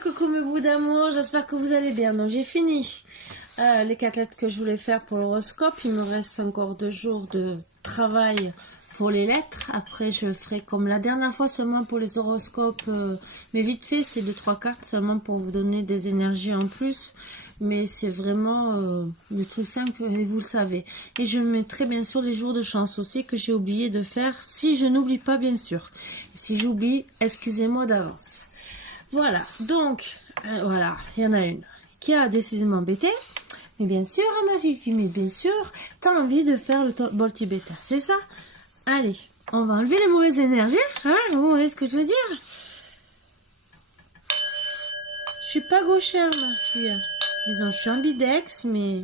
Coucou mes bouts d'amour, j'espère que vous allez bien. Donc j'ai fini les 4 lettres que je voulais faire pour l'horoscope. Il me reste encore 2 jours de travail pour les lettres. Après je ferai comme la dernière fois seulement pour les horoscopes. Mais vite fait, c'est 2-3 cartes seulement pour vous donner des énergies en plus. Mais c'est vraiment le truc simple et vous le savez. Et je mettrai bien sûr les jours de chance aussi que j'ai oublié de faire. Si je n'oublie pas bien sûr. Si j'oublie, excusez-moi d'avance. Voilà, donc, voilà, il y en a une qui a décidé de m'embêter. Mais bien sûr, ma Fifi, mais bien sûr, t'as envie de faire le bol tibétain, c'est ça? Allez, on va enlever les mauvaises énergies, hein? Vous voyez ce que je veux dire? Je suis pas gauchère, ma fille. Disons, je suis ambidex, mais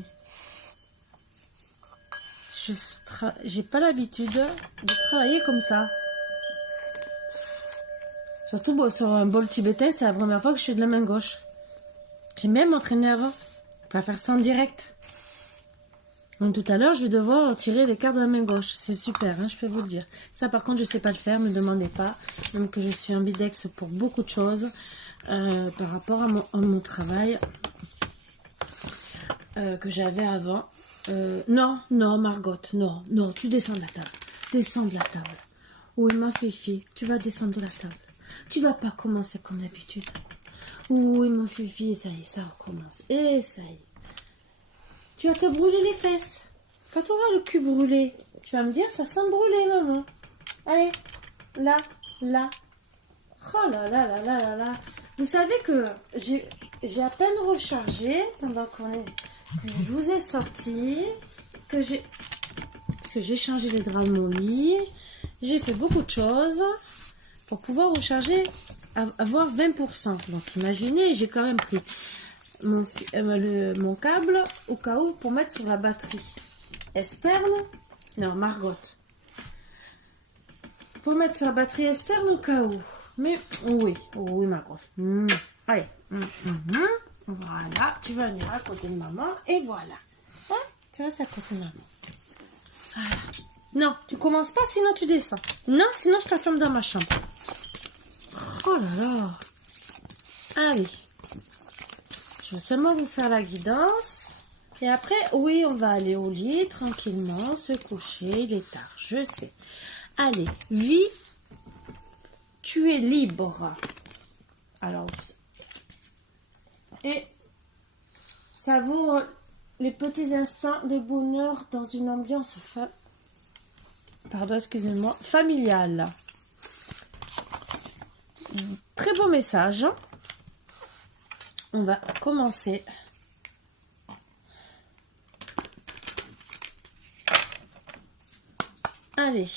j'ai pas l'habitude de travailler comme ça. Surtout bon, sur un bol tibétain, c'est la première fois que je fais de la main gauche. J'ai même entraîné avant. On va faire ça en direct. Donc tout à l'heure, je vais devoir tirer les cartes de la main gauche. C'est super, hein, je peux vous le dire. Ça, par contre, je sais pas le faire, ne me demandez pas. Même que je suis ambidex pour beaucoup de choses par rapport à mon travail que j'avais avant. Non, Margot, non, tu descends de la table. Descends de la table. Oui, ma Fifi, tu vas descendre de la table. Tu vas pas commencer comme d'habitude. Oui, ma Fifi, ça y est, ça recommence. Et ça y est. Tu vas te brûler les fesses. Quand tu auras le cul brûlé, tu vas me dire, ça sent brûlé, maman. Allez, là. Oh là là là là là là. Vous savez que j'ai à peine rechargé pendant que je vous ai sorti, que j'ai changé les draps de mon lit. J'ai fait beaucoup de choses pour pouvoir recharger, avoir 20%. Donc imaginez, j'ai quand même pris mon câble au cas où pour mettre sur la batterie externe. Non, Margot. Pour mettre sur la batterie externe au cas où. Mais oui, Margot. Allez. Voilà, tu vas venir à côté de maman et voilà. Hein? Tu restes à côté de maman. Voilà. Non, tu commences pas, sinon tu descends. Non, sinon je t'enferme dans ma chambre. Oh là là. Allez. Je vais seulement vous faire la guidance. Et après, oui, on va aller au lit tranquillement, se coucher. Il est tard, je sais. Allez, vie, tu es libre. Alors, et savoure les petits instants de bonheur dans une ambiance familiale. Très beau message. On va commencer. Allez.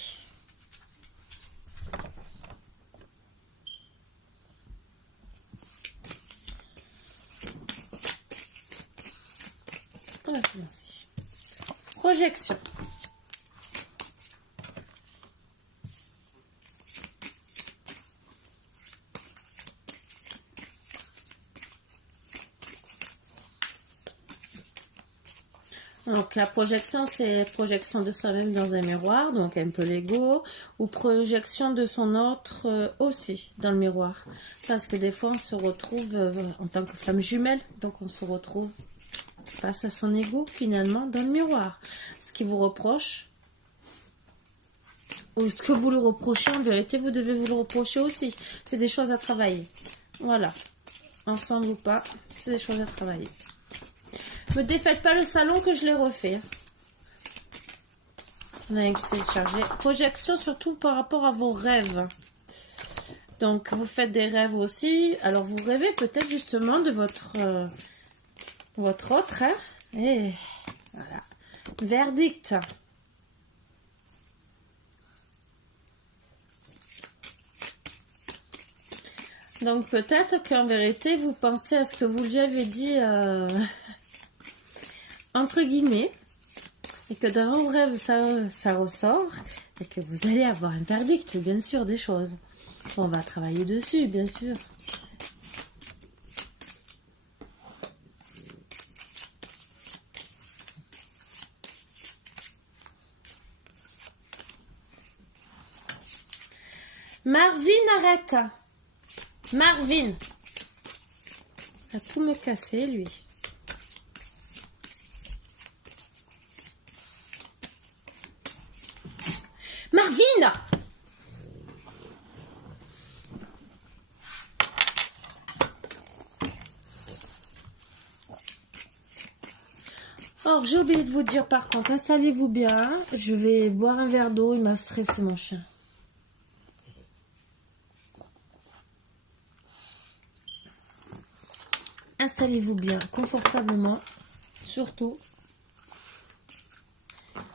On va commencer. Projection. Donc la projection, c'est projection de soi-même dans un miroir, donc un peu l'ego, ou projection de son autre aussi dans le miroir. Parce que des fois, on se retrouve en tant que femme jumelle, donc on se retrouve face à son ego finalement dans le miroir. Ce qui vous reproche, ou ce que vous le reprochez, en vérité, vous devez vous le reprocher aussi. C'est des choses à travailler. Voilà. Ensemble ou pas, c'est des choses à travailler. Me défaites pas le salon que je l'ai refait. On a essayé de charger. Projection surtout par rapport à vos rêves. Donc vous faites des rêves aussi. Alors vous rêvez peut-être justement de votre autre. Hein? Et voilà. Verdict. Donc peut-être qu'en vérité vous pensez à ce que vous lui avez dit. Entre guillemets, et que dans vos rêves ça ressort, et que vous allez avoir un verdict, bien sûr, des choses. On va travailler dessus, bien sûr. Marvin, arrête. Marvin. Il a tout me casser, lui. Marvin! Or, j'ai oublié de vous dire par contre, installez-vous bien. Je vais boire un verre d'eau, il m'a stressé mon chien. Installez-vous bien, confortablement, surtout.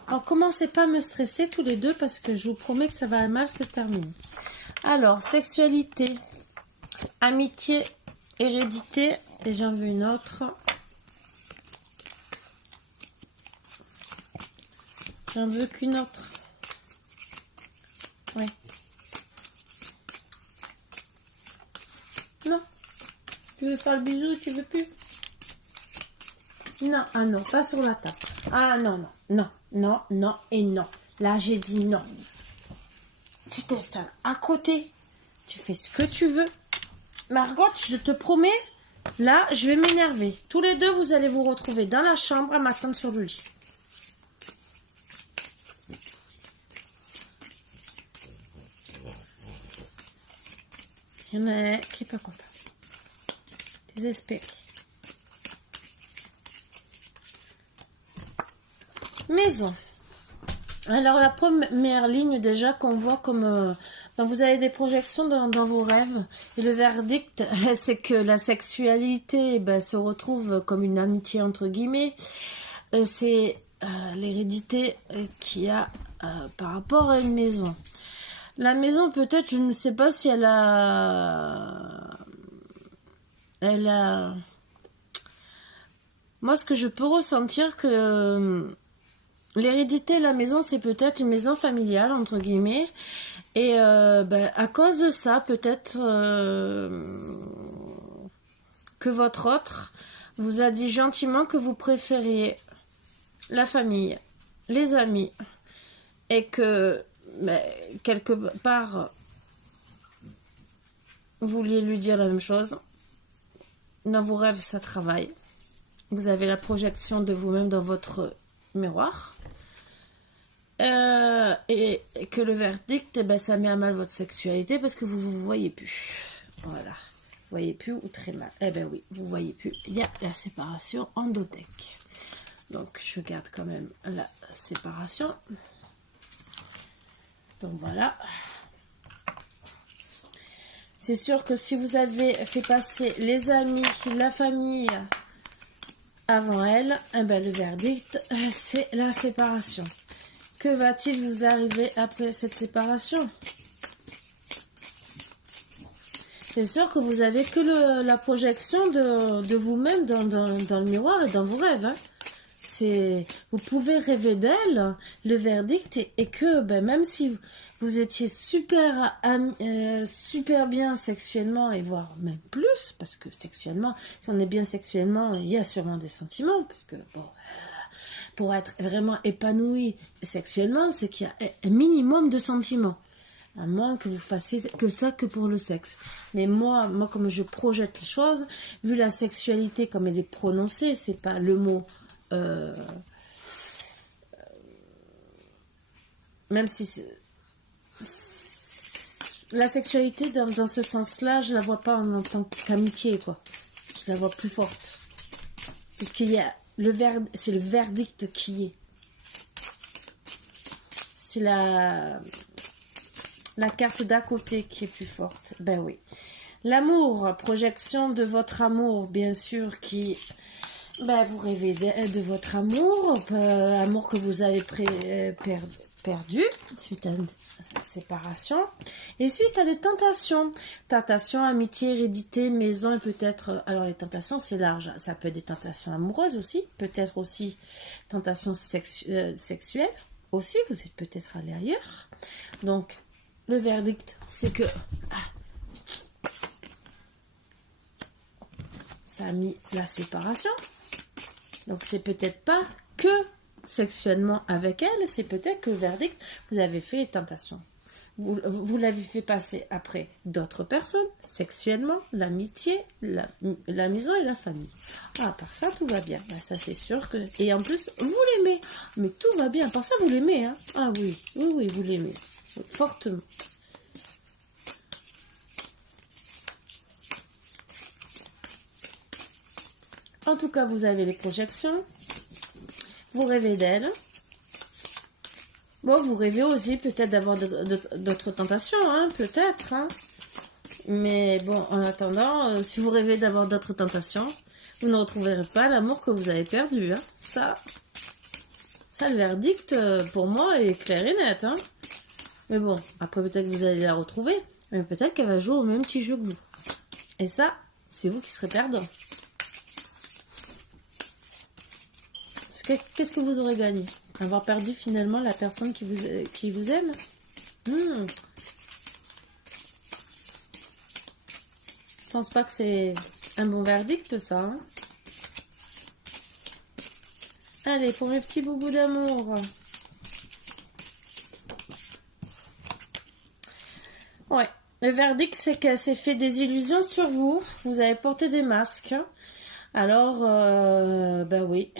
Alors, commencez pas à me stresser tous les deux parce que je vous promets que ça va mal se terminer. Alors, sexualité, amitié, hérédité, et j'en veux une autre. J'en veux qu'une autre. Ouais. Non. Tu veux faire le bisou, tu veux plus? Non, ah non, pas sur la table. Ah non, non, non, non, non et non. Là, j'ai dit non. Tu t'installes à côté. Tu fais ce que tu veux. Margot, je te promets, là, je vais m'énerver. Tous les deux, vous allez vous retrouver dans la chambre à m'attendre sur le lit. Il y en a un qui n'est pas content. Désespéré. Maison. Alors la première ligne déjà qu'on voit comme donc vous avez des projections dans vos rêves et le verdict c'est que la sexualité se retrouve comme une amitié entre guillemets. C'est l'hérédité qu'il y a par rapport à une maison. La maison peut-être je ne sais pas si elle a moi ce que je peux ressentir que l'hérédité, la maison, c'est peut-être une maison familiale, entre guillemets. Et à cause de ça, peut-être que votre autre vous a dit gentiment que vous préfériez la famille, les amis. Et que, quelque part, vous vouliez lui dire la même chose. Dans vos rêves, ça travaille. Vous avez la projection de vous-même dans votre miroir. Et que le verdict, ça met à mal votre sexualité parce que vous voyez plus. Voilà. Vous voyez plus ou très mal. Eh ben oui, vous voyez plus. Il y a la séparation endothéque. Donc, je garde quand même la séparation. Donc, voilà. C'est sûr que si vous avez fait passer les amis, la famille avant elle, le verdict, c'est la séparation. Que va-t-il vous arriver après cette séparation? C'est sûr que vous avez que la projection de vous-même dans le miroir et dans vos rêves. Hein. Vous pouvez rêver d'elle. Le verdict est que même si vous étiez super bien sexuellement et voire même plus, parce que sexuellement, si on est bien sexuellement, il y a sûrement des sentiments, parce que bon. Pour être vraiment épanoui sexuellement, c'est qu'il y a un minimum de sentiments. À moins que vous fassiez que ça que pour le sexe. Mais moi, comme je projette les choses, vu la sexualité comme elle est prononcée, c'est pas le mot... même si... La sexualité, dans ce sens-là, je la vois pas en tant qu'amitié, quoi. Je la vois plus forte. Puisqu'il y a... c'est le verdict qui est. C'est la carte d'à côté qui est plus forte. Ben oui. L'amour, projection de votre amour, bien sûr, qui... vous rêvez de votre amour, l'amour que vous avez perdu suite à une séparation. Et suite à des tentations. Tentations, amitié, hérédité, maison et peut-être... Alors les tentations c'est large. Ça peut être des tentations amoureuses aussi. Peut-être aussi tentations sexuelles. Aussi, vous êtes peut-être allé ailleurs. Donc le verdict c'est que... ça a mis la séparation. Donc c'est peut-être pas que sexuellement avec elle, c'est peut-être que le verdict, vous avez fait les tentations. Vous l'avez fait passer après d'autres personnes, sexuellement, l'amitié, la maison et la famille. Ah, à part ça, tout va bien. Bah, ça, c'est sûr que... Et en plus, vous l'aimez. Mais tout va bien. À part ça, vous l'aimez. Hein. Ah oui, oui, oui, vous l'aimez. Fortement. En tout cas, vous avez les projections. Vous rêvez d'elle. Bon, vous rêvez aussi peut-être d'avoir d'autres tentations, hein, peut-être. Hein. Mais bon, en attendant, si vous rêvez d'avoir d'autres tentations, vous ne retrouverez pas l'amour que vous avez perdu. Hein. Ça, le verdict, pour moi, est clair et net. Hein. Mais bon, après peut-être que vous allez la retrouver, mais peut-être qu'elle va jouer au même petit jeu que vous. Et ça, c'est vous qui serez perdant. Qu'est-ce que vous aurez gagné? Avoir perdu finalement la personne qui vous aime. Je pense pas que c'est un bon verdict, ça. Hein. Allez, pour mes petits boubous d'amour. Ouais, le verdict, c'est qu'elle s'est fait des illusions sur vous. Vous avez porté des masques. Alors, bah oui...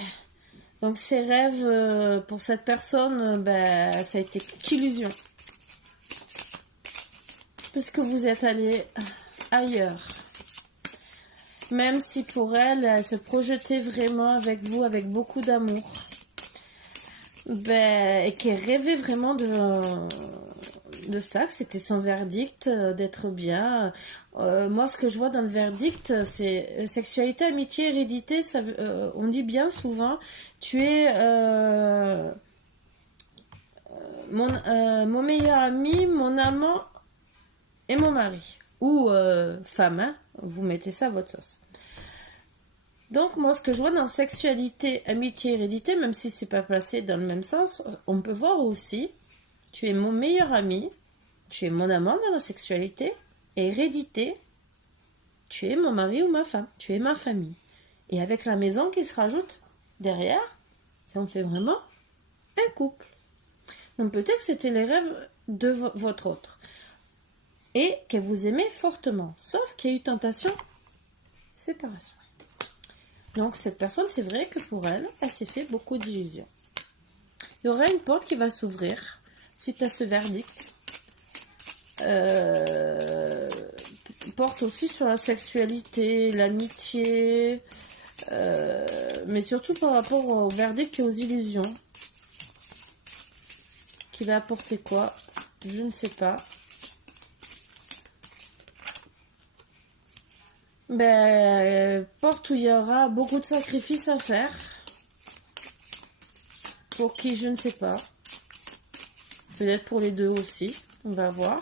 Donc ces rêves, pour cette personne, ça a été qu'illusion. Puisque vous êtes allé ailleurs. Même si pour elle, elle se projetait vraiment avec vous, avec beaucoup d'amour. Et qu'elle rêvait vraiment de ça, que c'était son verdict, d'être bien. Moi, ce que je vois dans le verdict, c'est sexualité, amitié, hérédité. Ça, on dit bien souvent, tu es mon meilleur ami, mon amant et mon mari. Ou femme, hein, vous mettez ça à votre sauce. Donc, moi, ce que je vois dans sexualité, amitié, hérédité, même si c'est pas placé dans le même sens, on peut voir aussi, tu es mon meilleur ami, tu es mon amant dans la sexualité, et hérédité, tu es mon mari ou ma femme, tu es ma famille. Et avec la maison qui se rajoute derrière, ça en fait vraiment un couple. Donc peut-être que c'était les rêves de votre autre. Et qu'elle vous aimait fortement, sauf qu'il y a eu tentation, séparation. Donc cette personne, c'est vrai que pour elle, elle s'est fait beaucoup d'illusions. Il y aura une porte qui va s'ouvrir suite à ce verdict. Porte aussi sur la sexualité, l'amitié, mais surtout par rapport au verdict et aux illusions. Qui va apporter quoi? Je ne sais pas. Porte où il y aura beaucoup de sacrifices à faire. Pour qui, je ne sais pas. Peut-être pour les deux aussi. On va voir.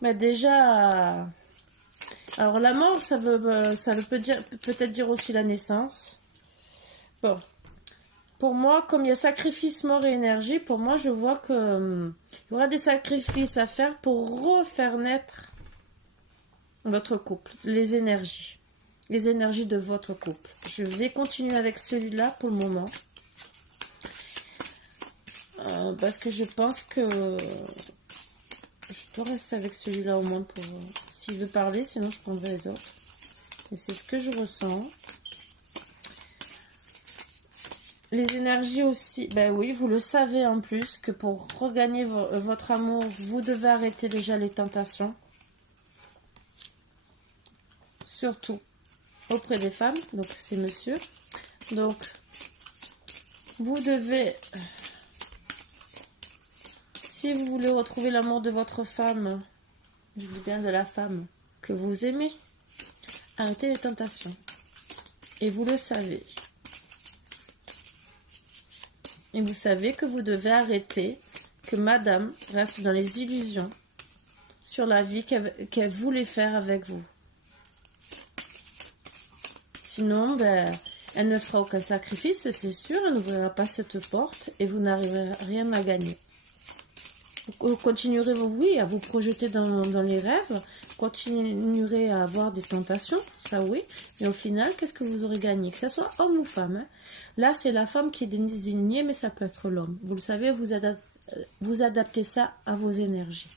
Déjà... Alors la mort, ça veut peut-être dire aussi la naissance. Bon. Pour moi, comme il y a sacrifice, mort et énergie, pour moi, je vois que il y aura des sacrifices à faire pour refaire naître votre couple, les énergies de votre couple. Je vais continuer avec celui-là pour le moment. Parce que je pense que je dois rester avec celui-là au moins pour s'il veut parler, sinon je prendrai les autres. Et c'est ce que je ressens. Les énergies aussi, oui, vous le savez en plus, que pour regagner votre amour, vous devez arrêter déjà les tentations. Surtout auprès des femmes, donc c'est monsieur. Donc, vous devez, si vous voulez retrouver l'amour de votre femme, je dis bien de la femme que vous aimez, arrêtez les tentations. Et vous le savez. Et vous savez que vous devez arrêter, que madame reste dans les illusions sur la vie qu'elle voulait faire avec vous. Sinon, elle ne fera aucun sacrifice, c'est sûr, elle n'ouvrira pas cette porte et vous n'arriverez à rien à gagner. Vous continuerez, oui, à vous projeter dans les rêves. Vous continuerez à avoir des tentations, ça oui. Mais au final, qu'est-ce que vous aurez gagné? Que ce soit homme ou femme. Hein. Là, c'est la femme qui est désignée, mais ça peut être l'homme. Vous le savez, vous adaptez ça à vos énergies.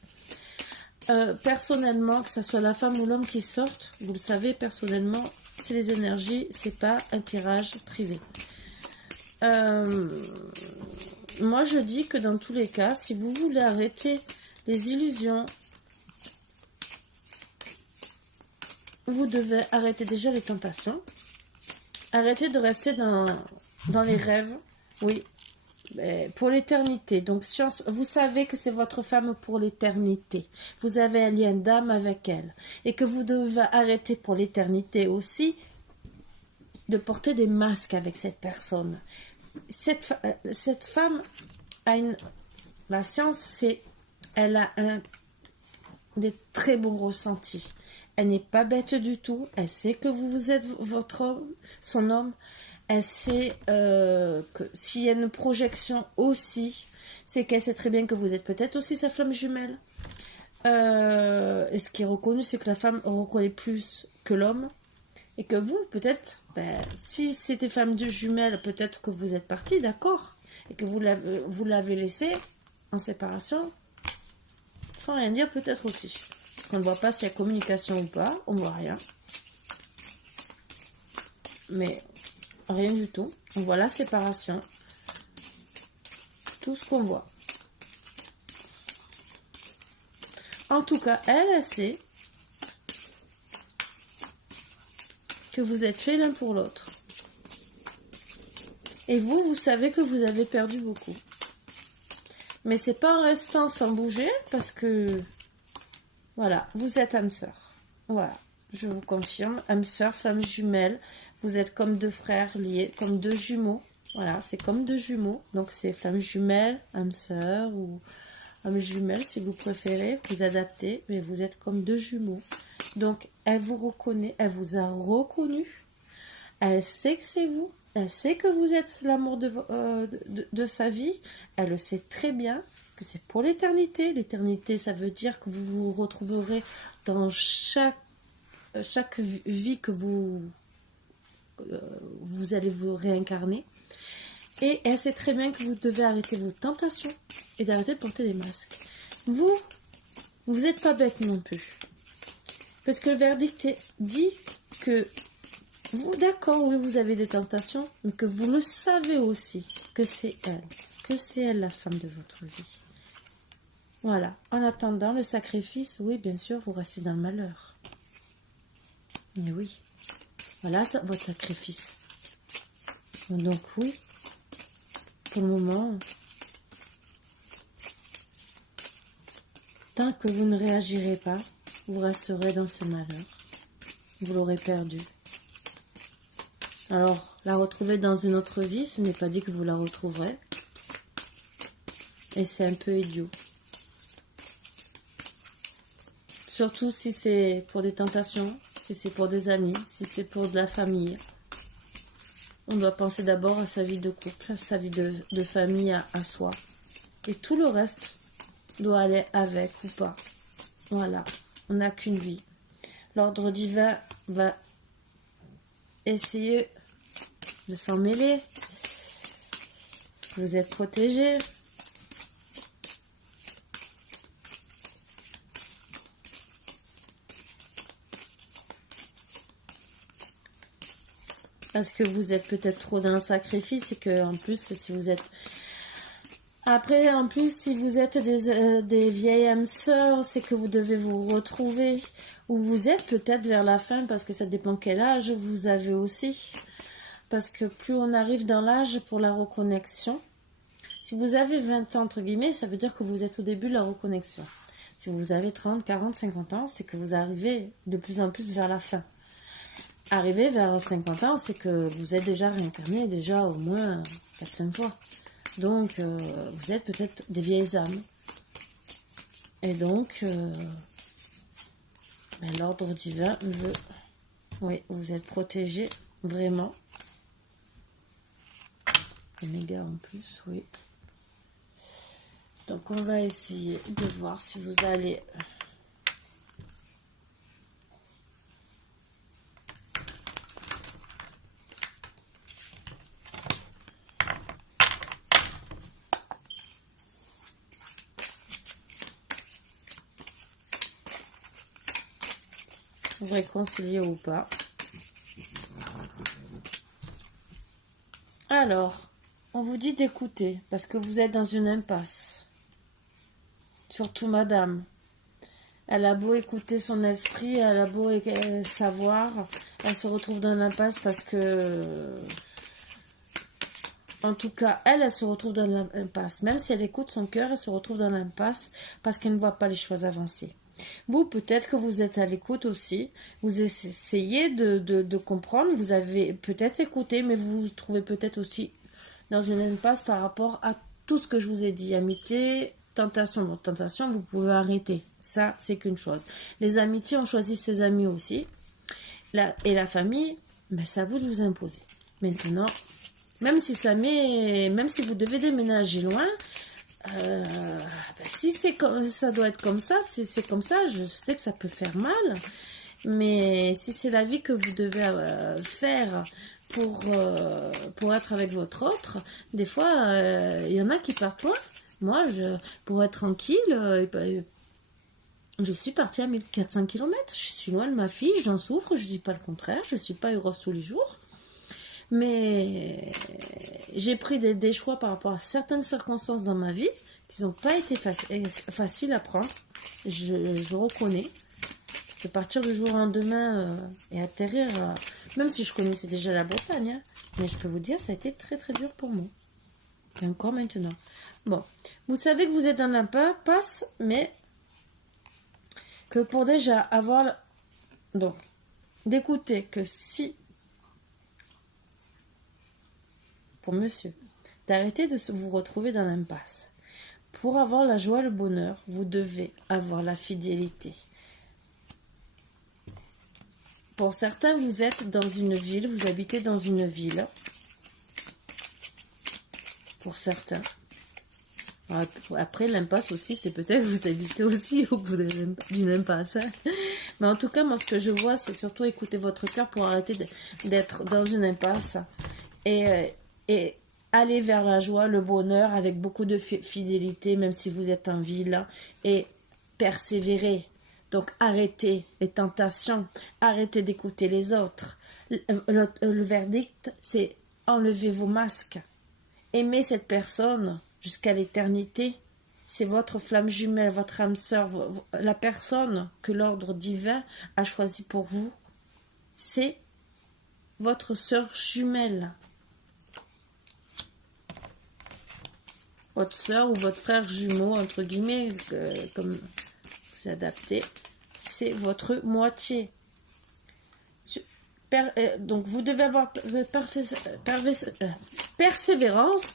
Personnellement, que ce soit la femme ou l'homme qui sortent, vous le savez, personnellement, si les énergies, c'est pas un tirage privé. Moi, je dis que dans tous les cas, si vous voulez arrêter les illusions, vous devez arrêter déjà les tentations. Arrêter de rester dans les rêves. Oui, mais pour l'éternité. Donc, vous savez que c'est votre femme pour l'éternité. Vous avez un lien d'âme avec elle. Et que vous devez arrêter pour l'éternité aussi de porter des masques avec cette personne. Cette femme a la science, elle a des très bons ressentis. Elle n'est pas bête du tout. Elle sait que vous êtes son homme. Elle sait que s'il y a une projection aussi, c'est qu'elle sait très bien que vous êtes peut-être aussi sa flamme jumelle. Et ce qui est reconnu, c'est que la femme reconnaît plus que l'homme. Et que vous, peut-être, si c'était femme de jumelle, peut-être que vous êtes parti, d'accord, et que vous l'avez laissé en séparation, sans rien dire, peut-être aussi. On ne voit pas s'il y a communication ou pas, on ne voit rien. Mais rien du tout. On voit la séparation. Tout ce qu'on voit. En tout cas, elle sait que vous êtes faits l'un pour l'autre. Et vous savez que vous avez perdu beaucoup. Mais c'est pas en restant sans bouger, parce que, voilà, vous êtes âme sœur. Voilà, je vous confirme, âme sœur, flamme jumelle, vous êtes comme deux frères liés, comme deux jumeaux. Voilà, c'est comme deux jumeaux. Donc c'est flamme jumelle, âme sœur, ou âme jumelle si vous préférez, vous adaptez, mais vous êtes comme deux jumeaux. Donc, elle vous reconnaît, elle vous a reconnu, elle sait que c'est vous, elle sait que vous êtes l'amour de sa vie, elle le sait très bien, que c'est pour l'éternité. L'éternité, ça veut dire que vous vous retrouverez dans chaque vie que vous allez vous réincarner. Et elle sait très bien que vous devez arrêter vos tentations et d'arrêter de porter des masques. Vous n'êtes pas bête non plus. Parce que le verdict dit que vous, d'accord, oui, vous avez des tentations, mais que vous le savez aussi, que c'est elle la femme de votre vie. Voilà. En attendant le sacrifice, oui, bien sûr, vous restez dans le malheur. Mais oui, voilà votre sacrifice. Donc oui, pour le moment, tant que vous ne réagirez pas, vous resterez dans ce malheur. Vous l'aurez perdu. Alors, la retrouver dans une autre vie, ce n'est pas dit que vous la retrouverez. Et c'est un peu idiot. Surtout si c'est pour des tentations, si c'est pour des amis, si c'est pour de la famille. On doit penser d'abord à sa vie de couple, à sa vie de famille à soi. Et tout le reste doit aller avec ou pas. Voilà, on n'a qu'une vie. L'ordre divin va essayer de s'en mêler. Vous êtes protégés. Parce que vous êtes peut-être trop dans le sacrifice et que en plus si vous êtes... Après, en plus, si vous êtes des vieilles âmes sœurs, c'est que vous devez vous retrouver. Ou vous êtes peut-être vers la fin, parce que ça dépend quel âge vous avez aussi. Parce que plus on arrive dans l'âge pour la reconnexion, si vous avez 20 ans, entre guillemets, ça veut dire que vous êtes au début de la reconnexion. Si vous avez 30, 40, 50 ans, c'est que vous arrivez de plus en plus vers la fin. Arriver vers 50 ans, c'est que vous êtes déjà réincarné, déjà au moins 4-5 fois. Donc, vous êtes peut-être des vieilles âmes. Et donc, l'ordre divin veut... Oui, vous êtes protégés, vraiment. Et méga en plus, oui. Donc, on va essayer de voir si vous allez... vous réconcilier ou pas. Alors, on vous dit d'écouter parce que vous êtes dans une impasse. Surtout madame. Elle a beau écouter son esprit, elle a beau savoir, elle se retrouve dans l'impasse parce que... En tout cas, elle se retrouve dans l'impasse. Même si elle écoute son cœur, elle se retrouve dans l'impasse parce qu'elle ne voit pas les choses avancer. Vous, peut-être que vous êtes à l'écoute aussi. Vous essayez de comprendre. Vous avez peut-être écouté, mais vous vous trouvez peut-être aussi dans une impasse par rapport à tout ce que je vous ai dit. Amitié, tentation. Bon, tentation, vous pouvez arrêter. Ça, c'est qu'une chose. Les amitiés, on choisit ses amis aussi. Et la famille, ben, c'est à vous de vous imposer. Maintenant, même si vous devez déménager loin, ben, si c'est comme ça doit être comme ça, c'est comme ça, je sais que ça peut faire mal, mais si c'est la vie que vous devez faire pour être avec votre autre, des fois il y en a qui partent loin. Moi, pour être tranquille, je suis partie à 1400 km, je suis loin de ma fille, j'en souffre, je dis pas le contraire, je suis pas heureuse tous les jours. Mais j'ai pris des choix par rapport à certaines circonstances dans ma vie qui n'ont pas été faciles à prendre. Je reconnais. Parce que partir du jour au lendemain et atterrir, même si je connaissais déjà la Bretagne, hein, mais je peux vous dire, ça a été très très dur pour moi. Et encore maintenant. Bon, vous savez que vous êtes dans l'impasse, mais que pour déjà avoir... Donc, d'écouter que si... Pour monsieur, d'arrêter de vous retrouver dans l'impasse. Pour avoir la joie et le bonheur, vous devez avoir la fidélité. Pour certains, vous êtes dans une ville, vous habitez dans une ville. Pour certains. Après, l'impasse aussi, c'est peut-être que vous habitez aussi au bout d'une impasse. Hein. Mais en tout cas, moi, ce que je vois, c'est surtout écouter votre cœur pour arrêter d'être dans une impasse. Et aller vers la joie, le bonheur, avec beaucoup de fidélité, même si vous êtes en ville, et persévérer. Donc, arrêtez les tentations, arrêtez d'écouter les autres. Le verdict, c'est enlevez vos masques. Aimez cette personne jusqu'à l'éternité. C'est votre flamme jumelle, votre âme sœur, la personne que l'ordre divin a choisie pour vous. C'est votre sœur jumelle. Votre soeur ou votre frère jumeau, entre guillemets, comme vous adaptez, c'est votre moitié. Donc vous devez avoir persévérance,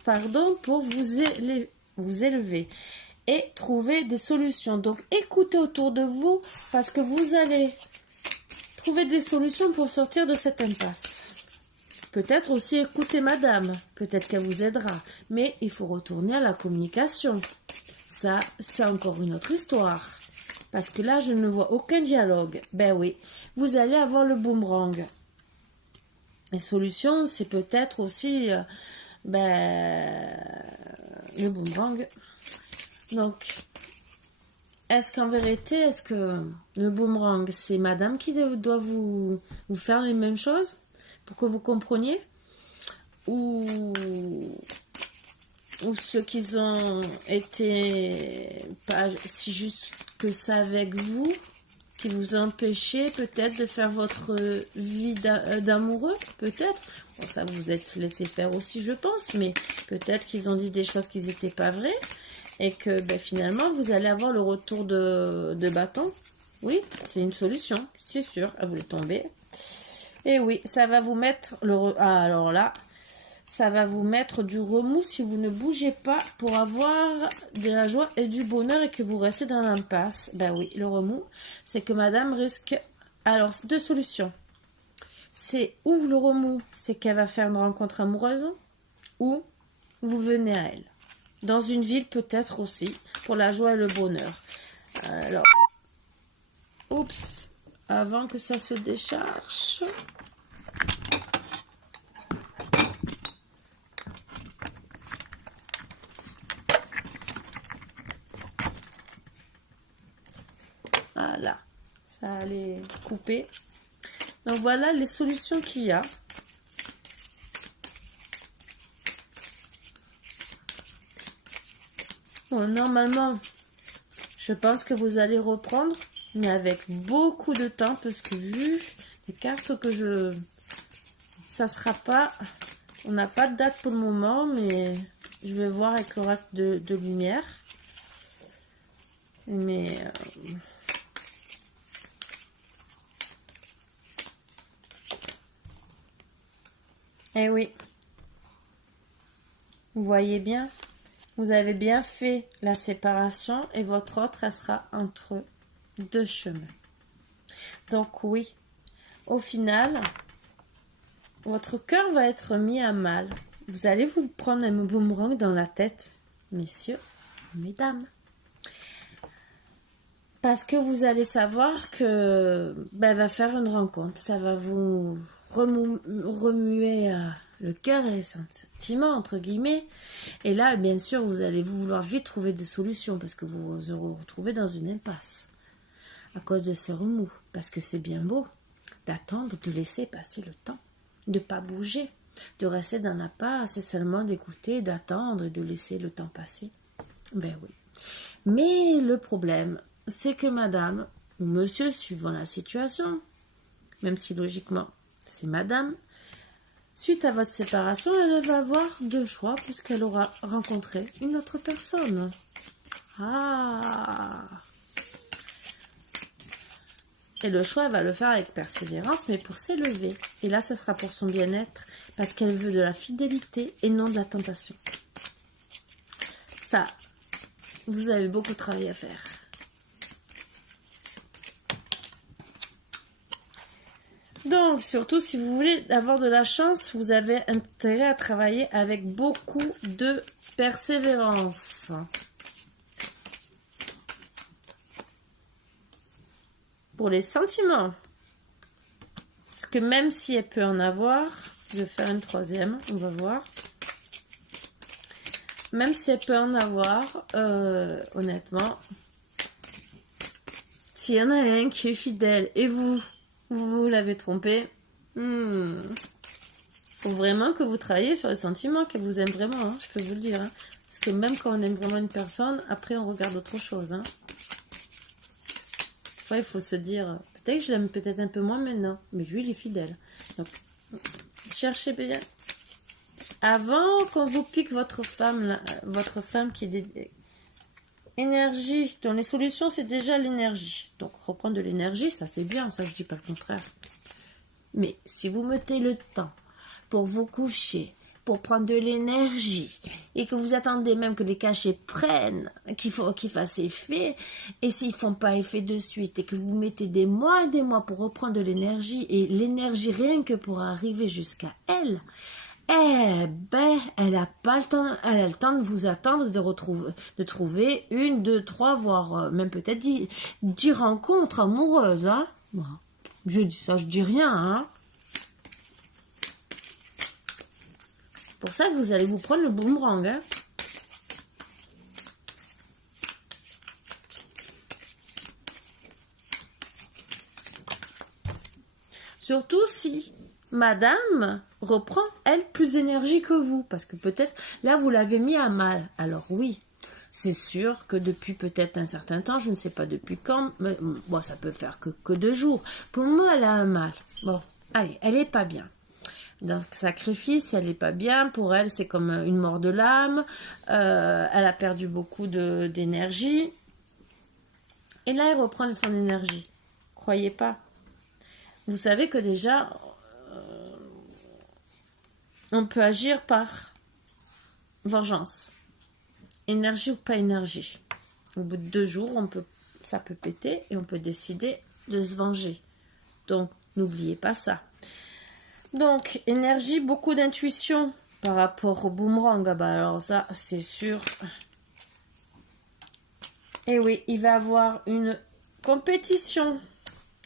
pour vous élever et trouver des solutions. Donc écoutez autour de vous parce que vous allez trouver des solutions pour sortir de cette impasse. Peut-être aussi écouter madame, peut-être qu'elle vous aidera, mais il faut retourner à la communication. Ça, c'est encore une autre histoire. Parce que là, je ne vois aucun dialogue. Ben oui, vous allez avoir le boomerang. Les solutions, c'est peut-être aussi le boomerang. Donc, est-ce qu'en vérité, est-ce que le boomerang, c'est madame qui doit vous faire les mêmes choses pour que vous compreniez, ou ceux qui ont été pas si juste que ça avec vous, qui vous ont empêché peut-être de faire votre vie d'amoureux, peut-être. Bon, ça vous êtes laissé faire aussi, je pense, mais peut-être qu'ils ont dit des choses qui n'étaient pas vraies, et que finalement, vous allez avoir le retour de bâton. Oui, c'est une solution, c'est sûr, à vous le tomber. Et oui, ça va vous mettre alors là, ça va vous mettre du remous si vous ne bougez pas pour avoir de la joie et du bonheur et que vous restez dans l'impasse. Ben oui, le remous, c'est que madame risque... Alors, deux solutions. C'est ou le remous, c'est qu'elle va faire une rencontre amoureuse, ou vous venez à elle. Dans une ville peut-être aussi, pour la joie et le bonheur. Alors, oups, avant que ça se décharge. Voilà, ça allait couper. Donc voilà les solutions qu'il y a. Bon, normalement, je pense que vous allez reprendre, mais avec beaucoup de temps, parce que vu les cartes que ça sera pas, on n'a pas de date pour le moment, mais je vais voir avec l'oracle de lumière. Mais eh oui, vous voyez bien, vous avez bien fait la séparation et votre autre, elle sera entre deux chemins. Donc oui, au final, votre cœur va être mis à mal. Vous allez vous prendre un boomerang dans la tête, messieurs, mesdames. Parce que vous allez savoir que va faire une rencontre. Ça va vous remuer le cœur et les sentiments, entre guillemets. Et là, bien sûr, vous allez vouloir vite trouver des solutions parce que vous vous retrouvez dans une impasse à cause de ces remous. Parce que c'est bien beau d'attendre, de laisser passer le temps, de ne pas bouger, de rester dans la passe et seulement d'écouter, d'attendre et de laisser le temps passer. Ben oui. Mais le problème, c'est que madame ou monsieur, suivant la situation, même si logiquement c'est madame, suite à votre séparation, elle va avoir deux choix puisqu'elle aura rencontré une autre personne. Ah! Et le choix, elle va le faire avec persévérance, mais pour s'élever. Et là, ce sera pour son bien-être, parce qu'elle veut de la fidélité et non de la tentation. Ça, vous avez beaucoup de travail à faire. Donc, surtout, si vous voulez avoir de la chance, vous avez intérêt à travailler avec beaucoup de persévérance. Pour les sentiments, parce que même si elle peut en avoir, je vais faire une troisième, on va voir. Même si elle peut en avoir, honnêtement, s'il y en a un qui est fidèle et vous l'avez trompé, faut vraiment que vous travaillez sur les sentiments, qu'elle vous aime vraiment, hein, je peux vous le dire. Hein. Parce que même quand on aime vraiment une personne, après on regarde autre chose. Hein. Ouais, il faut se dire, peut-être que je l'aime peut-être un peu moins maintenant, mais lui il est fidèle. Donc, cherchez bien. Avant qu'on vous pique votre femme qui est des énergies, dont les solutions c'est déjà l'énergie. Donc reprendre de l'énergie, ça c'est bien, ça je dis pas le contraire. Mais si vous mettez le temps pour vous coucher, pour prendre de l'énergie, et que vous attendez même que les cachets prennent, qu'ils fassent effet, et s'ils font pas effet de suite, et que vous mettez des mois et des mois pour reprendre de l'énergie, et l'énergie rien que pour arriver jusqu'à elle, eh ben, elle a le temps de vous attendre, de trouver une, deux, trois, voire même peut-être 10 rencontres amoureuses, hein. Bon, je dis ça, je dis rien, hein. C'est pour ça que vous allez vous prendre le boomerang, hein. Surtout si madame reprend, elle, plus d'énergie que vous. Parce que peut-être, là, vous l'avez mis à mal. Alors oui, c'est sûr que depuis peut-être un certain temps, je ne sais pas depuis quand, mais bon, ça peut faire que 2 jours. Pour le moment, elle a un mal. Bon, allez, elle est pas bien. Donc, sacrifice, elle n'est pas bien. Pour elle, c'est comme une mort de l'âme. Elle a perdu beaucoup d'énergie. Et là, elle reprend son énergie. Croyez pas. Vous savez que déjà, on peut agir par vengeance. Énergie ou pas énergie. Au bout de 2 jours, ça peut péter et on peut décider de se venger. Donc, n'oubliez pas ça. Donc, énergie, beaucoup d'intuition par rapport au boomerang. Ah bah alors ça, c'est sûr. Et oui, il va avoir une compétition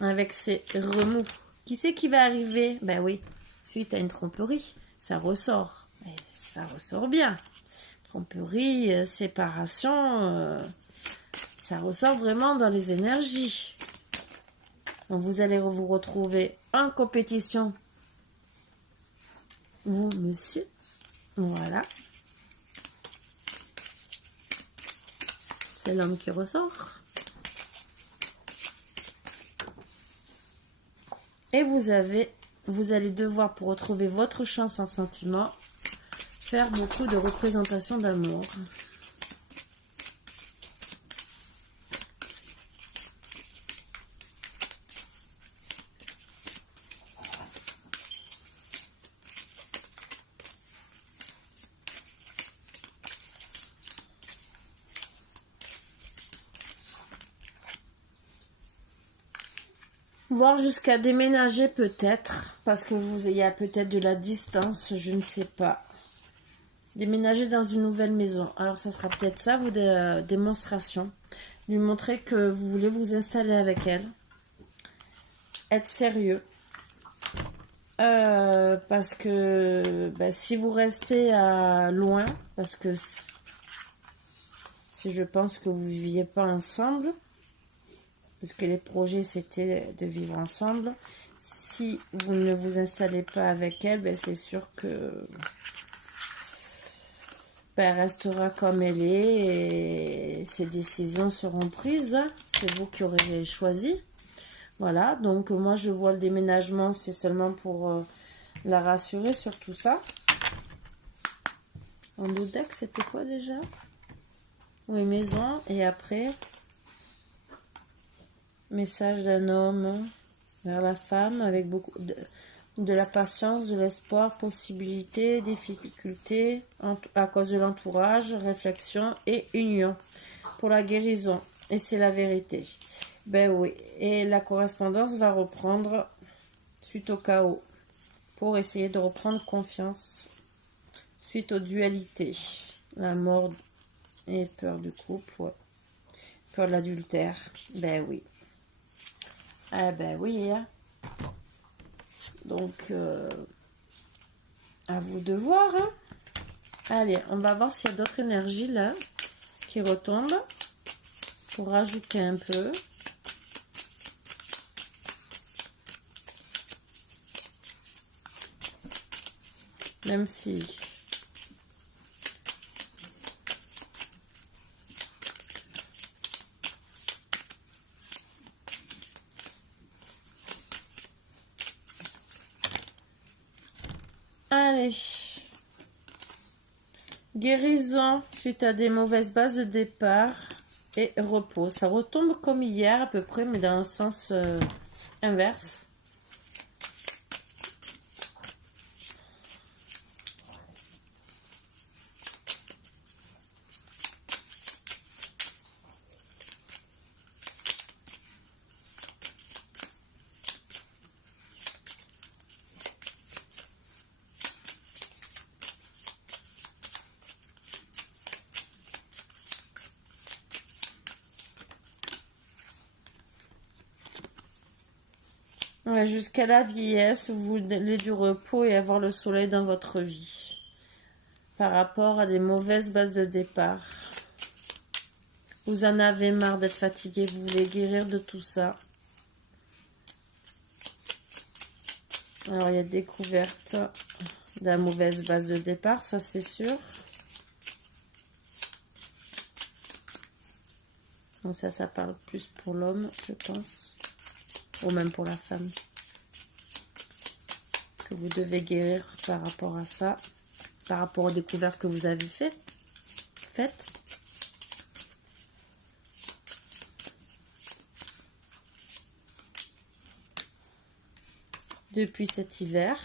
avec ses remous. Qui c'est qui va arriver? Ben oui, suite à une tromperie, ça ressort. Et ça ressort bien. Tromperie, séparation, ça ressort vraiment dans les énergies. Donc vous allez vous retrouver en compétition. Vous, monsieur. Voilà. C'est l'homme qui ressort. Et vous allez devoir, pour retrouver votre chance en sentiment, faire beaucoup de représentations d'amour. Voire jusqu'à déménager peut-être, parce que il y a peut-être de la distance, je ne sais pas. Déménager dans une nouvelle maison. Alors ça sera peut-être ça, vos démonstrations. Lui montrer que vous voulez vous installer avec elle. Être sérieux. Parce que si vous restez loin, parce que si je pense que vous ne viviez pas ensemble, parce que les projets c'était de vivre ensemble, si vous ne vous installez pas avec elle, c'est sûr que elle restera comme elle est et ses décisions seront prises. C'est vous qui aurez choisi. Voilà, donc moi je vois le déménagement, c'est seulement pour la rassurer sur tout ça. En dos deck, c'était quoi déjà? Oui, maison, et après, message d'un homme vers la femme avec beaucoup de la patience, de l'espoir, possibilités, difficultés, à cause de l'entourage, réflexion et union pour la guérison. Et c'est la vérité. Ben oui, et la correspondance va reprendre suite au chaos pour essayer de reprendre confiance suite aux dualités, la mort et peur du couple, ouais. Peur de l'adultère, ben oui. Ah ben oui, hein. Donc à vous de voir, hein. Allez, on va voir s'il y a d'autres énergies là qui retombent pour rajouter un peu. Même si allez, guérison suite à des mauvaises bases de départ et repos. Ça retombe comme hier à peu près, mais dans le sens inverse. Ouais, jusqu'à la vieillesse, vous voulez du repos et avoir le soleil dans votre vie. Par rapport à des mauvaises bases de départ. Vous en avez marre d'être fatigué, vous voulez guérir de tout ça. Alors, il y a découverte de la mauvaise base de départ, ça c'est sûr. Donc ça parle plus pour l'homme, je pense. Ou même pour la femme. Que vous devez guérir par rapport à ça. Par rapport aux découvertes que vous avez faites. Depuis cet hiver.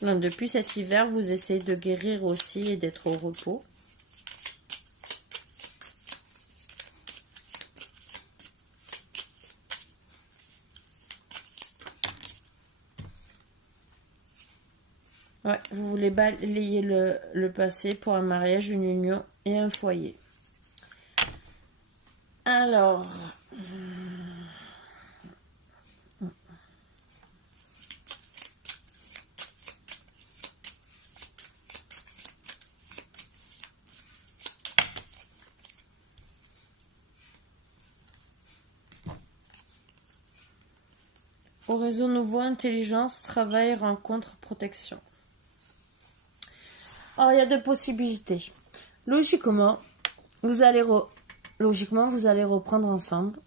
Donc, depuis cet hiver, vous essayez de guérir aussi et d'être au repos. Ouais, vous voulez balayer le passé pour un mariage, une union et un foyer. Alors, horizon nouveau, intelligence, travail, rencontre, protection. Alors, il y a deux possibilités. Logiquement, vous allez reprendre ensemble,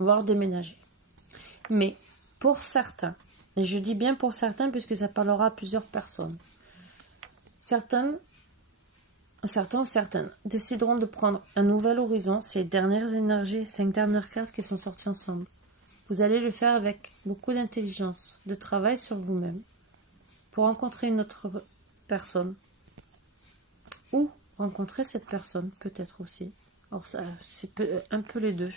voire déménager. Mais pour certains, et je dis bien pour certains puisque ça parlera à plusieurs personnes, certains ou certaines décideront de prendre un nouvel horizon, ces dernières énergies, 5 dernières cartes qui sont sorties ensemble. Vous allez le faire avec beaucoup d'intelligence, de travail sur vous-même, pour rencontrer une autre personne, ou rencontrer cette personne, peut-être aussi. Alors ça, c'est un peu les deux.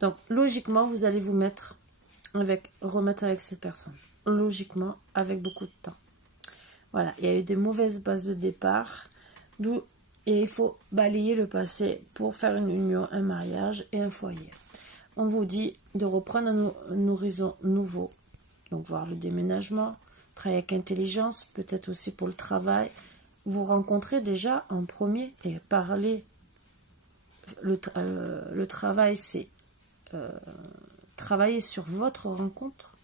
Donc, logiquement, vous allez vous remettre avec cette personne. Logiquement, avec beaucoup de temps. Voilà, il y a eu des mauvaises bases de départ, et il faut balayer le passé pour faire une union, un mariage et un foyer. On vous dit de reprendre un horizon nouveau, donc voir le déménagement, travailler avec intelligence, peut-être aussi pour le travail. Vous rencontrez déjà en premier et parler. Le travail, c'est travailler sur votre rencontre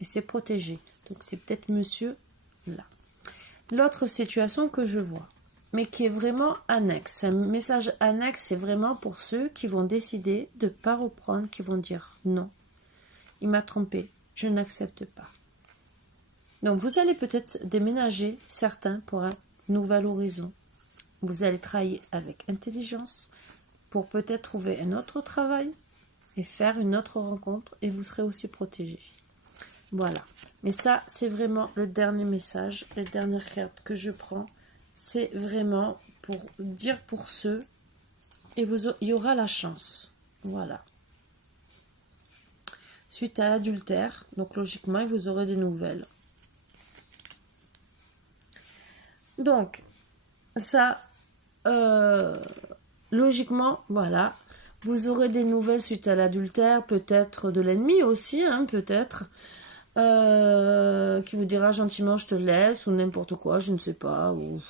et c'est protéger. Donc c'est peut-être monsieur là. L'autre situation que je vois, mais qui est vraiment annexe, un message annexe, c'est vraiment pour ceux qui vont décider de ne pas reprendre, qui vont dire non, il m'a trompé, je n'accepte pas. Donc vous allez peut-être déménager certains pour un nouvel horizon. Vous allez travailler avec intelligence pour peut-être trouver un autre travail et faire une autre rencontre et vous serez aussi protégé. Voilà. Mais ça, c'est vraiment le dernier message, les dernières cartes que je prends. C'est vraiment pour dire pour ceux et il y aura la chance. Voilà. Suite à l'adultère, donc logiquement, vous aurez des nouvelles. Donc, ça, logiquement, voilà, vous aurez des nouvelles suite à l'adultère, peut-être de l'ennemi aussi, hein, peut-être, qui vous dira gentiment je te laisse, ou n'importe quoi, je ne sais pas, ou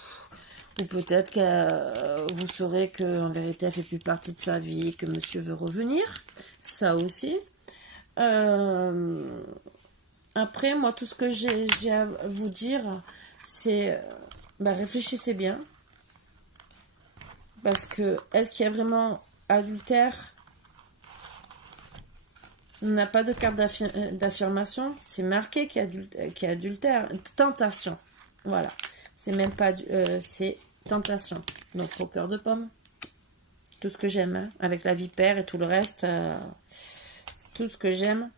peut-être que vous saurez qu'en vérité elle fait plus partie de sa vie, que monsieur veut revenir, ça aussi. Après, moi, tout ce que j'ai à vous dire, c'est réfléchissez bien. Parce que, est-ce qu'il y a vraiment adultère? On n'a pas de carte d'affirmation. C'est marqué qu'il y a adultère. Tentation. Voilà. C'est même pas... c'est tentation. Donc, au cœur de pomme. Tout ce que j'aime. Hein, avec la vipère et tout le reste. C'est tout ce que j'aime.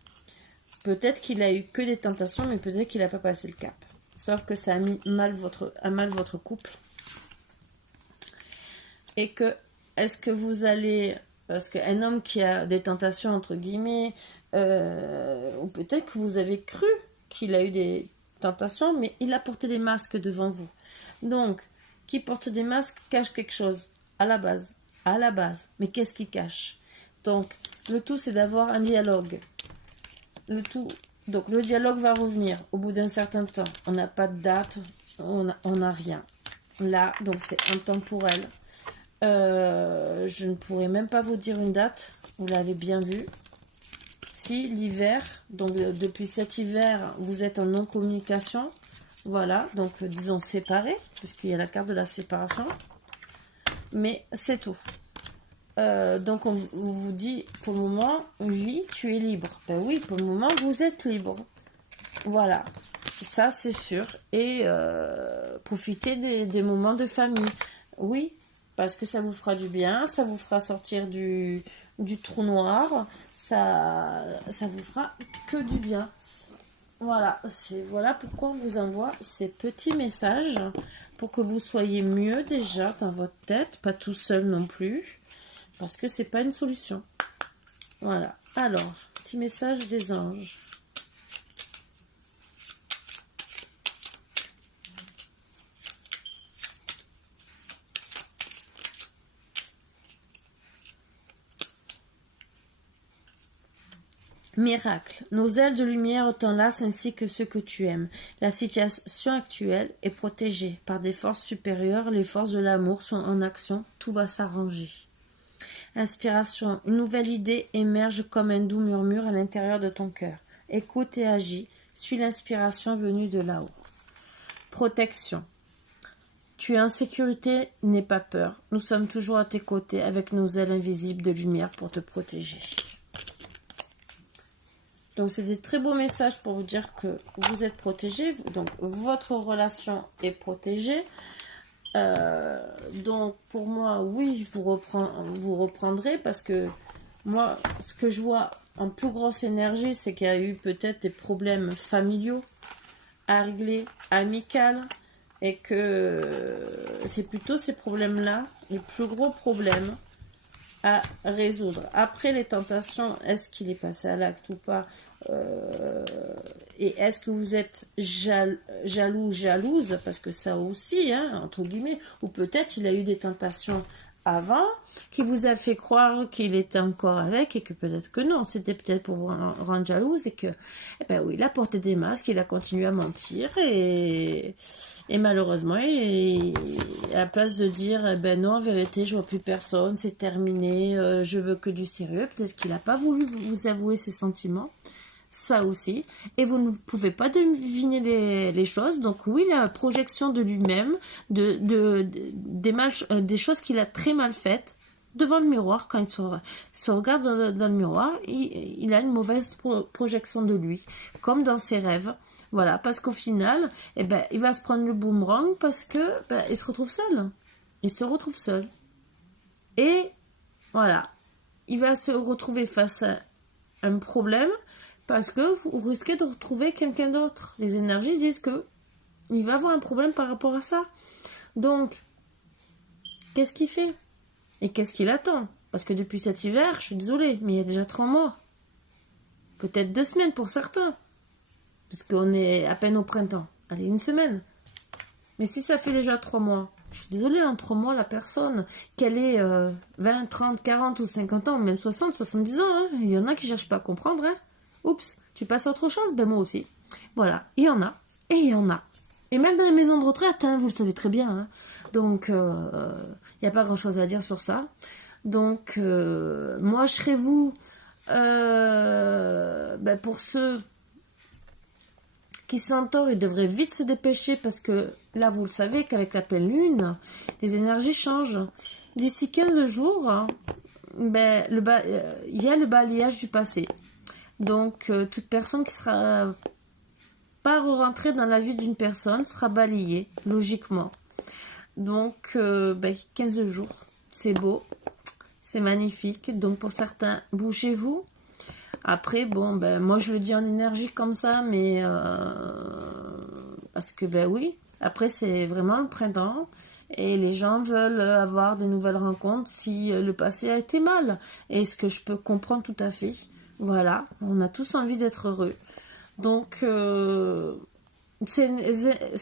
Peut-être qu'il a eu que des tentations, mais peut-être qu'il n'a pas passé le cap. Sauf que ça a mis à mal votre couple. Et que, est-ce que vous allez... Parce qu'un homme qui a des tentations, entre guillemets, ou peut-être que vous avez cru qu'il a eu des tentations, mais il a porté des masques devant vous. Donc, qui porte des masques cache quelque chose, à la base. À la base. Mais qu'est-ce qu'il cache? Donc, le tout, c'est d'avoir un dialogue. Donc, le dialogue va revenir au bout d'un certain temps. On n'a pas de date, on n'a rien. Là, donc, c'est intemporel. Je ne pourrais même pas vous dire une date, vous l'avez bien vu. Si l'hiver, donc depuis cet hiver, vous êtes en non-communication, voilà, donc disons séparés, puisqu'il y a la carte de la séparation, mais c'est tout. Donc on vous dit pour le moment, oui, tu es libre. Ben oui, pour le moment, vous êtes libre. Voilà, ça c'est sûr. Et profitez des moments de famille. Oui, parce que ça vous fera du bien, ça vous fera sortir du trou noir, ça vous fera que du bien. Voilà pourquoi on vous envoie ces petits messages, pour que vous soyez mieux déjà dans votre tête, pas tout seul non plus, parce que c'est pas une solution. Voilà, alors, petit message des anges. Miracle, nos ailes de lumière t'enlacent ainsi que ceux que tu aimes. La situation actuelle est protégée par des forces supérieures, les forces de l'amour sont en action, tout va s'arranger. Inspiration, une nouvelle idée émerge comme un doux murmure à l'intérieur de ton cœur. Écoute et agis, suis l'inspiration venue de là-haut. Protection. Tu es en sécurité, n'aie pas peur. Nous sommes toujours à tes côtés avec nos ailes invisibles de lumière pour te protéger. Donc c'est des très beaux messages pour vous dire que vous êtes protégé, donc votre relation est protégée. Donc pour moi, oui, vous reprendrez parce que moi, ce que je vois en plus grosse énergie, c'est qu'il y a eu peut-être des problèmes familiaux à régler, amicaux, et que c'est plutôt ces problèmes-là, les plus gros problèmes à résoudre. Après les tentations, est-ce qu'il est passé à l'acte ou pas, et est-ce que vous êtes jaloux, jalouse, parce que ça aussi, hein, entre guillemets, ou peut-être il a eu des tentations avant, qui vous a fait croire qu'il était encore avec, et que peut-être que non, c'était peut-être pour vous rendre jalouse, et que, eh ben oui, il a porté des masques, il a continué à mentir, et malheureusement, à la place de dire, eh ben non, en vérité, je vois plus personne, c'est terminé, je veux que du sérieux, peut-être qu'il n'a pas voulu vous avouer ses sentiments, ça aussi, et vous ne pouvez pas deviner les choses, donc oui, la projection de lui-même, des choses qu'il a très mal faites, devant le miroir, quand il se regarde dans le miroir, il a une mauvaise projection de lui, comme dans ses rêves. Voilà, parce qu'au final, eh ben, il va se prendre le boomerang parce que il se retrouve seul. Il se retrouve seul. Et voilà, il va se retrouver face à un problème parce que vous risquez de retrouver quelqu'un d'autre. Les énergies disent que il va avoir un problème par rapport à ça. Donc, qu'est-ce qu'il fait? Et qu'est-ce qu'il attend? Parce que depuis cet hiver, je suis désolée, mais il y a déjà 3 mois. Peut-être 2 semaines pour certains. Parce qu'on est à peine au printemps. Allez, 1 semaine. Mais si ça fait déjà 3 mois, je suis désolée, en 3 mois, la personne, qu'elle ait 20, 30, 40 ou 50 ans, même 60, 70 ans, hein, il y en a qui ne cherchent pas à comprendre. Hein. Oups, tu passes à autre chose? Ben moi aussi. Voilà, il y en a. Et il y en a. Et même dans les maisons de retraite, hein, vous le savez très bien. Hein. Donc, il n'y a pas grand-chose à dire sur ça. Donc, moi, je serais vous, pour ceux qui s'entendent, ils devraient vite se dépêcher parce que là, vous le savez qu'avec la pleine lune, les énergies changent. D'ici 15 jours, il y a le balayage du passé. Donc, toute personne qui sera pas rentrée dans la vie d'une personne sera balayée, logiquement. Donc, 15 jours, c'est beau, c'est magnifique. Donc, pour certains, bougez-vous. Après, bon, moi je le dis en énergie comme ça, mais parce que, oui, après c'est vraiment le printemps et les gens veulent avoir de nouvelles rencontres si le passé a été mal. Et ce que je peux comprendre tout à fait. Voilà, on a tous envie d'être heureux. Donc, c'est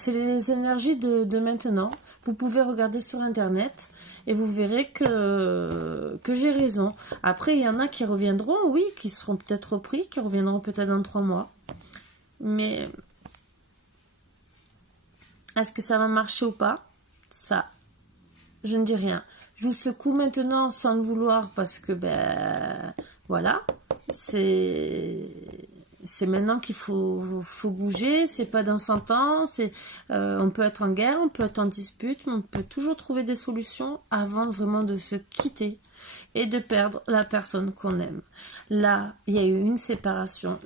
les énergies de maintenant. Vous pouvez regarder sur internet et vous verrez que j'ai raison. Après, il y en a qui reviendront, oui, qui seront peut-être repris, qui reviendront peut-être dans 3 mois. Mais est-ce que ça va marcher ou pas? Ça, je ne dis rien. Je vous secoue maintenant sans le vouloir parce que, voilà, c'est maintenant qu'il faut bouger, c'est pas dans 100 ans, on peut être en guerre, on peut être en dispute, mais on peut toujours trouver des solutions avant vraiment de se quitter et de perdre la personne qu'on aime. Là, il y a eu une séparation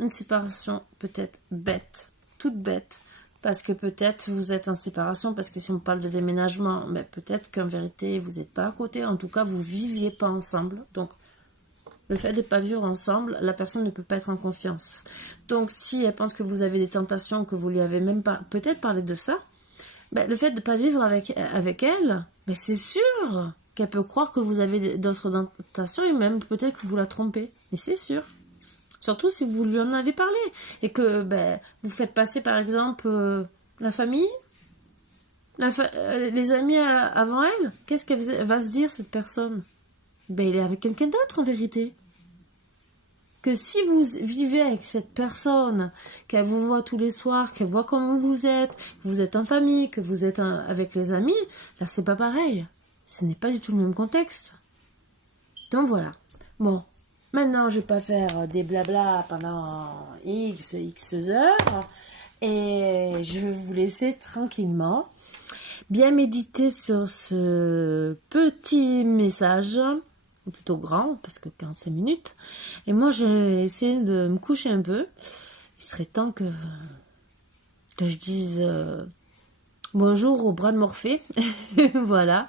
peut-être bête, toute bête, parce que peut-être vous êtes en séparation, parce que si on parle de déménagement, peut-être qu'en vérité vous n'êtes pas à côté, en tout cas vous viviez pas ensemble, donc le fait de ne pas vivre ensemble, la personne ne peut pas être en confiance. Donc, si elle pense que vous avez des tentations, que vous lui avez même pas peut-être parlé de ça, le fait de ne pas vivre avec elle, c'est sûr qu'elle peut croire que vous avez d'autres tentations et même peut-être que vous la trompez. Mais c'est sûr. Surtout si vous lui en avez parlé. Et que vous faites passer, par exemple, la famille, les amis avant elle. Qu'est-ce qu'elle va se dire, cette personne? Il est avec quelqu'un d'autre en vérité. que si vous vivez avec cette personne, qu'elle vous voit tous les soirs, qu'elle voit comment vous êtes en famille, que vous êtes avec les amis, là c'est pas pareil. Ce n'est pas du tout le même contexte. Donc voilà. Bon, maintenant je vais pas faire des blabla pendant X heures et je vais vous laisser tranquillement bien méditer sur ce petit message, plutôt grand, parce que 45 minutes. Et moi, je vais essayer de me coucher un peu. Il serait temps que je dise bonjour au bras de Morphée. Voilà.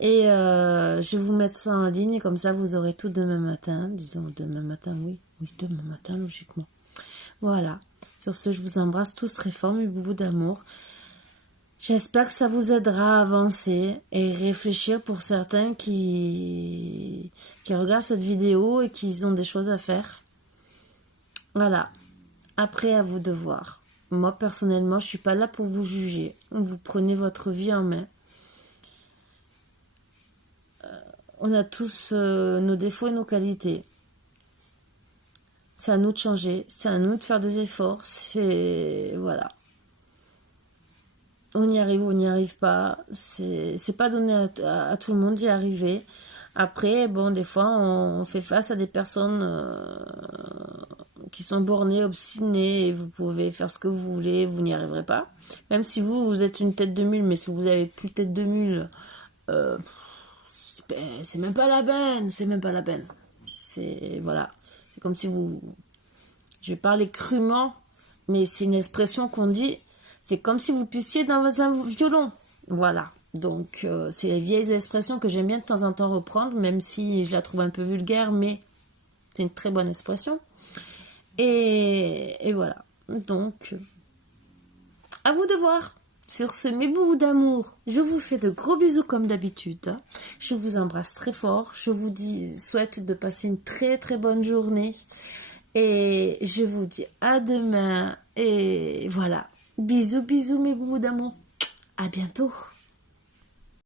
Et je vais vous mettre ça en ligne, comme ça vous aurez tout demain matin. Disons demain matin, oui. Oui, demain matin, logiquement. Voilà. Sur ce, je vous embrasse tous très fort, mes boubous d'amour. J'espère que ça vous aidera à avancer et réfléchir pour certains qui regardent cette vidéo et qui ont des choses à faire. Voilà. Après, à vous de voir. Moi, personnellement, je suis pas là pour vous juger. Vous prenez votre vie en main. On a tous nos défauts et nos qualités. C'est à nous de changer. C'est à nous de faire des efforts. C'est... Voilà. On y arrive ou on n'y arrive pas. C'est pas donné à tout le monde d'y arriver. Après, bon, des fois, on fait face à des personnes qui sont bornées, obstinées, et vous pouvez faire ce que vous voulez, vous n'y arriverez pas. Même si vous êtes une tête de mule, mais si vous avez plus de tête de mule, c'est même pas la peine, c'est même pas la peine. C'est, voilà. C'est comme si vous... Je vais parler crûment, mais c'est une expression qu'on dit... C'est comme si vous puissiez dans un violon. Voilà. Donc, c'est les vieilles expressions que j'aime bien de temps en temps reprendre, même si je la trouve un peu vulgaire, mais c'est une très bonne expression. Et voilà. Donc, à vous de voir. Sur ce, mes boubous d'amour, je vous fais de gros bisous comme d'habitude. Je vous embrasse très fort. Je vous souhaite de passer une très très bonne journée. Et je vous dis à demain. Et voilà. Bisous, bisous mes boubous d'amour. À bientôt.